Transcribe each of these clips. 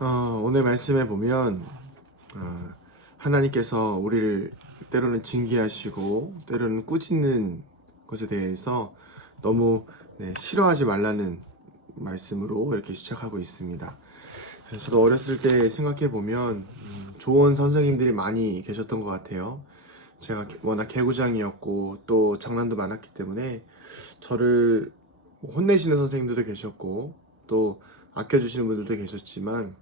오늘 말씀에 보면 어, 하나님께서 우리를 때로는 징계하시고 때로는 꾸짖는 것에 대해서 너무 싫어하지 말라는 말씀으로 이렇게 시작하고 있습니다. 저도 어렸을 때 생각해 보면 좋은 선생님들이 많이 계셨던 것 같아요. 제가 워낙 개구장이었고 또 장난도 많았기 때문에 저를 혼내시는 선생님들도 계셨고 또 아껴주시는 분들도 계셨지만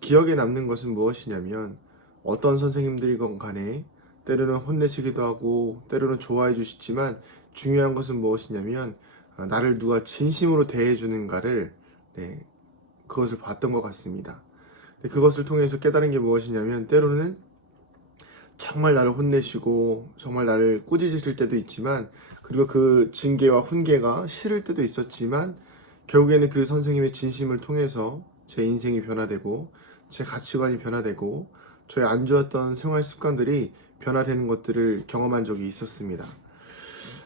기억에 남는 것은 무엇이냐면 어떤 선생님들이건 간에 때로는 혼내시기도 하고 때로는 좋아해 주시지만 중요한 것은 무엇이냐면 나를 누가 진심으로 대해 주는가를 그것을 봤던 것 같습니다. 그것을 통해서 깨달은 게 무엇이냐면 때로는 정말 나를 혼내시고 정말 나를 꾸짖으실 때도 있지만 그리고 그 징계와 훈계가 싫을 때도 있었지만 결국에는 그 선생님의 진심을 통해서 제 인생이 변화되고 제 가치관이 변화되고 저의 안 좋았던 생활 습관들이 변화되는 것들을 경험한 적이 있었습니다.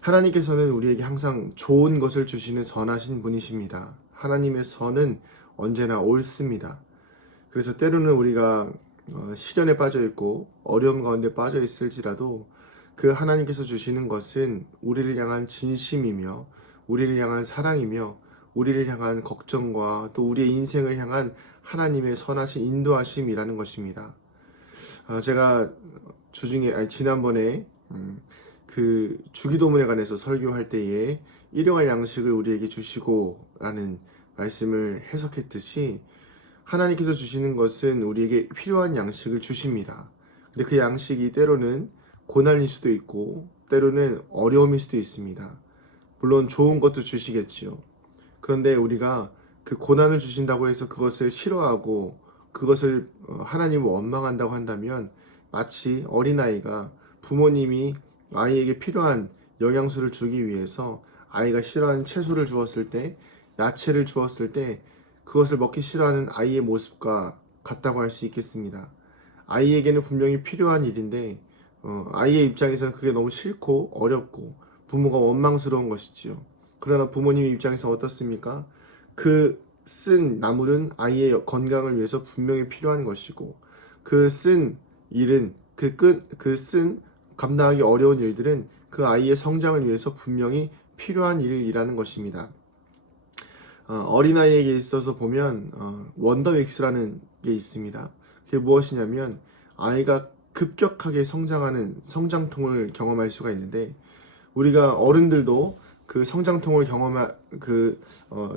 하나님께서는 우리에게 항상 좋은 것을 주시는 선하신 분이십니다. 하나님의 선은 언제나 옳습니다. 그래서 때로는 우리가 시련에 빠져 있고 어려움 가운데 빠져 있을지라도 그 하나님께서 주시는 것은 우리를 향한 진심이며 우리를 향한 사랑이며 우리를 향한 걱정과 또 우리의 인생을 향한 하나님의 선하신 인도하심이라는 것입니다. 제가 지난번에 그 주기도문에 관해서 설교할 때에 일용할 양식을 우리에게 주시고 라는 말씀을 해석했듯이 하나님께서 주시는 것은 우리에게 필요한 양식을 주십니다. 근데 그 양식이 때로는 고난일 수도 있고 때로는 어려움일 수도 있습니다. 물론 좋은 것도 주시겠지요. 그런데 우리가 그 고난을 주신다고 해서 그것을 싫어하고 그것을 하나님을 원망한다고 한다면 마치 어린아이가 부모님이 아이에게 필요한 영양소를 주기 위해서 아이가 싫어하는 채소를 주었을 때, 야채를 주었을 때 그것을 먹기 싫어하는 아이의 모습과 같다고 할 수 있겠습니다. 아이에게는 분명히 필요한 일인데 아이의 입장에서는 그게 너무 싫고 어렵고 부모가 원망스러운 것이지요. 그러나 부모님의 입장에서 어떻습니까? 그 쓴 나물은 아이의 건강을 위해서 분명히 필요한 것이고 그 쓴 일은 그 쓴 감당하기 어려운 일들은 그 아이의 성장을 위해서 분명히 필요한 일이라는 것입니다. 어린아이에게 있어서 보면 원더윅스라는 게 있습니다. 그게 무엇이냐면 아이가 급격하게 성장하는 성장통을 경험할 수가 있는데 우리가 어른들도 그 성장통을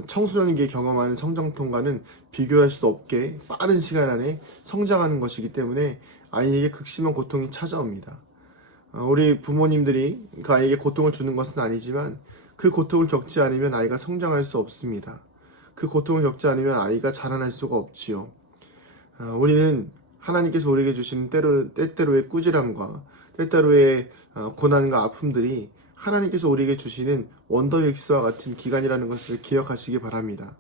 청소년기에 경험하는 성장통과는 비교할 수 없게 빠른 시간 안에 성장하는 것이기 때문에 아이에게 극심한 고통이 찾아옵니다. 우리 부모님들이 그 아이에게 고통을 주는 것은 아니지만 그 고통을 겪지 않으면 아이가 성장할 수 없습니다. 그 고통을 겪지 않으면 아이가 자라날 수가 없지요. 우리는 하나님께서 우리에게 주시는 때때로의 꾸지람과 때때로의 고난과 아픔들이 하나님께서 우리에게 주시는 원더윅스와 같은 기간이라는 것을 기억하시기 바랍니다.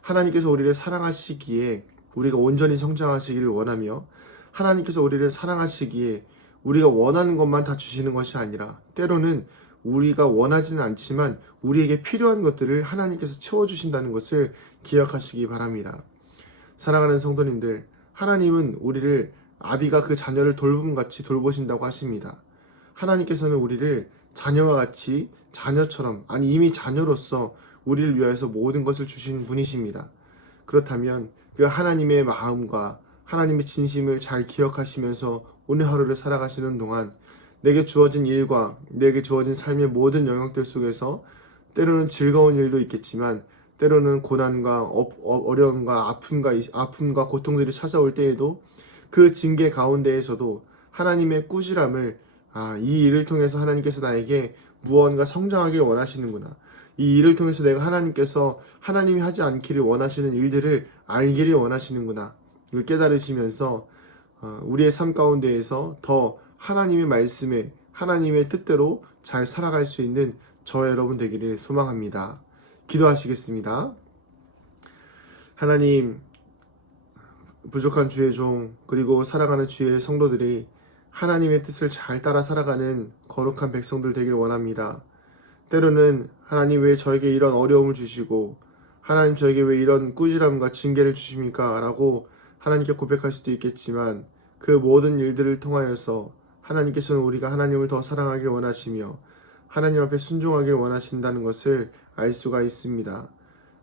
하나님께서 우리를 사랑하시기에 우리가 온전히 성장하시기를 원하며 하나님께서 우리를 사랑하시기에 우리가 원하는 것만 다 주시는 것이 아니라 때로는 우리가 원하지는 않지만 우리에게 필요한 것들을 하나님께서 채워주신다는 것을 기억하시기 바랍니다. 사랑하는 성도님들, 하나님은 우리를 아비가 그 자녀를 돌봄같이 돌보신다고 하십니다. 하나님께서는 우리를 자녀와 같이 자녀처럼, 아니 이미 자녀로서 우리를 위하여서 모든 것을 주신 분이십니다. 그렇다면 그 하나님의 마음과 하나님의 진심을 잘 기억하시면서 오늘 하루를 살아가시는 동안 내게 주어진 일과 내게 주어진 삶의 모든 영역들 속에서 때로는 즐거운 일도 있겠지만 때로는 고난과 어려움과 아픔과 고통들이 찾아올 때에도 그 징계 가운데에서도 하나님의 꾸지람을 이 일을 통해서 하나님께서 나에게 무언가 성장하길 원하시는구나. 이 일을 통해서 내가 하나님이 하지 않기를 원하시는 일들을 알기를 원하시는구나. 이걸 깨달으시면서 우리의 삶 가운데에서 더 하나님의 말씀에 하나님의 뜻대로 잘 살아갈 수 있는 저와 여러분 되기를 소망합니다. 기도하시겠습니다. 하나님, 부족한 주의 종 그리고 사랑하는 주의 성도들이 하나님의 뜻을 잘 따라 살아가는 거룩한 백성들 되길 원합니다. 때로는 하나님 왜 저에게 이런 어려움을 주시고 하나님 저에게 왜 이런 꾸지람과 징계를 주십니까? 라고 하나님께 고백할 수도 있겠지만 그 모든 일들을 통하여서 하나님께서는 우리가 하나님을 더 사랑하길 원하시며 하나님 앞에 순종하길 원하신다는 것을 알 수가 있습니다.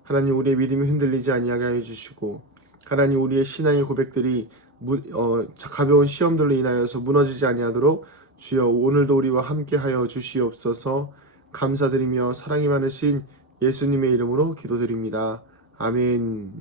하나님 우리의 믿음이 흔들리지 아니하게 해주시고 하나님 우리의 신앙의 고백들이 가벼운 시험들로 인하여서 무너지지 아니하도록 주여 오늘도 우리와 함께하여 주시옵소서. 감사드리며 사랑이 많으신 예수님의 이름으로 기도드립니다. 아멘.